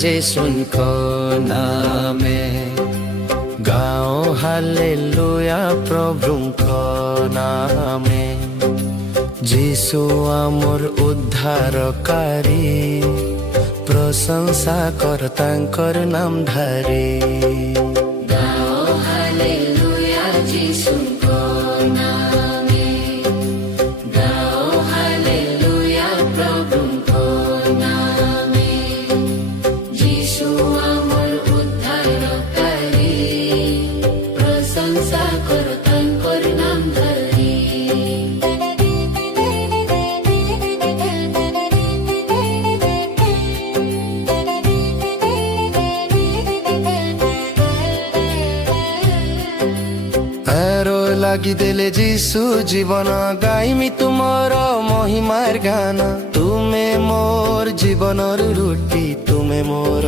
যিশুଙ୍କ নামে গাও হালেলুয়া প্রভুଙ୍କ নামে যিশু আমার উদ্ধারকারী প্রশংসা কর তাঙ্কর নাম ধরে গাও হালেলুয়া যিশুଙ୍କ নামে গাও হালেলুয়া প্রভুଙ୍କ নামে যিশু আমার উদ্ধারকারী প্রশংসা কর তাঙ্কর নাম ধরে লাগি দেলে যিশু জীবন গাইমি তুমর মহিমার গান তুমে মোর জীবনর রুটি তুমে মোর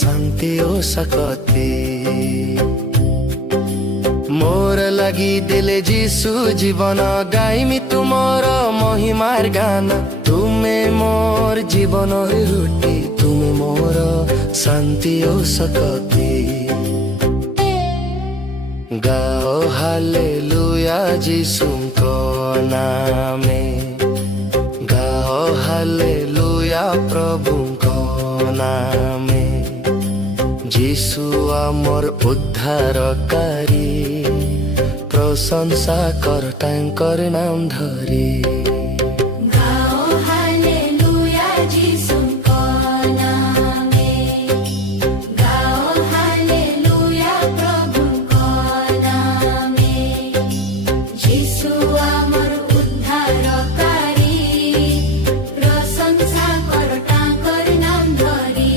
শান্তি ও শক্তি মোর লাগি দেলে যিশু জীবন গাইমি তুমর মহিমার গান তুমে মোর জীবনর রুটি তুমে মোর শান্তি ও শক্তি গাও হালেলুয়া যিশুଙ୍କ নামে গাও হালেলুয়া প্রভুଙ୍କ নামে যিশু আমার উদ্ধারকারী প্রশংসা কর তাঙ্কর নাম ধরে গাও হালেলুয়া যিশুଙ୍କ নামে গাও হালেলুয়া প্রভুଙ୍କ নামে যিশু আমার উদ্ধারকারী প্রশংসা কর তাঙ্কর নাম ধরে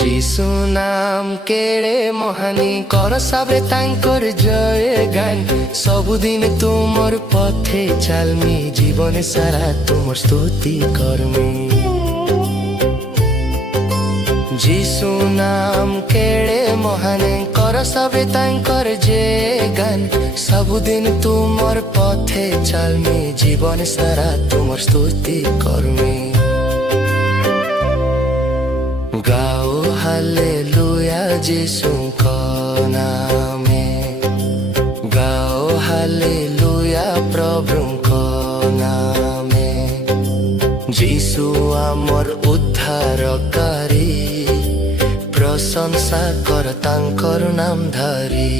যিশু নাম কেড়ে মহানি কর সাবে তাঙ্কর জয় গান ସବୁଦିନ ତୁମର ପଥେ ଚାଲମି ଜୀବନ ସାରା ତୁମର ସ୍ତୁତି କରମି যিশু নাম কেড়ে মহানে কর সবে তাঙ্কর যে গান ସବୁଦିନ ତୁମର পথে ଚାଲମି ଜୀବନ ସାରା ତୁମର ସ୍ତୁତି କରମି গাও হালেলুয়া যিশুଙ୍କ নামে গাও হালেলুয়া প্রভুଙ୍କ নামে যিশু আমার উদ্ধারকারী প্রশংসা কর তাঙ্কর নাম ধরে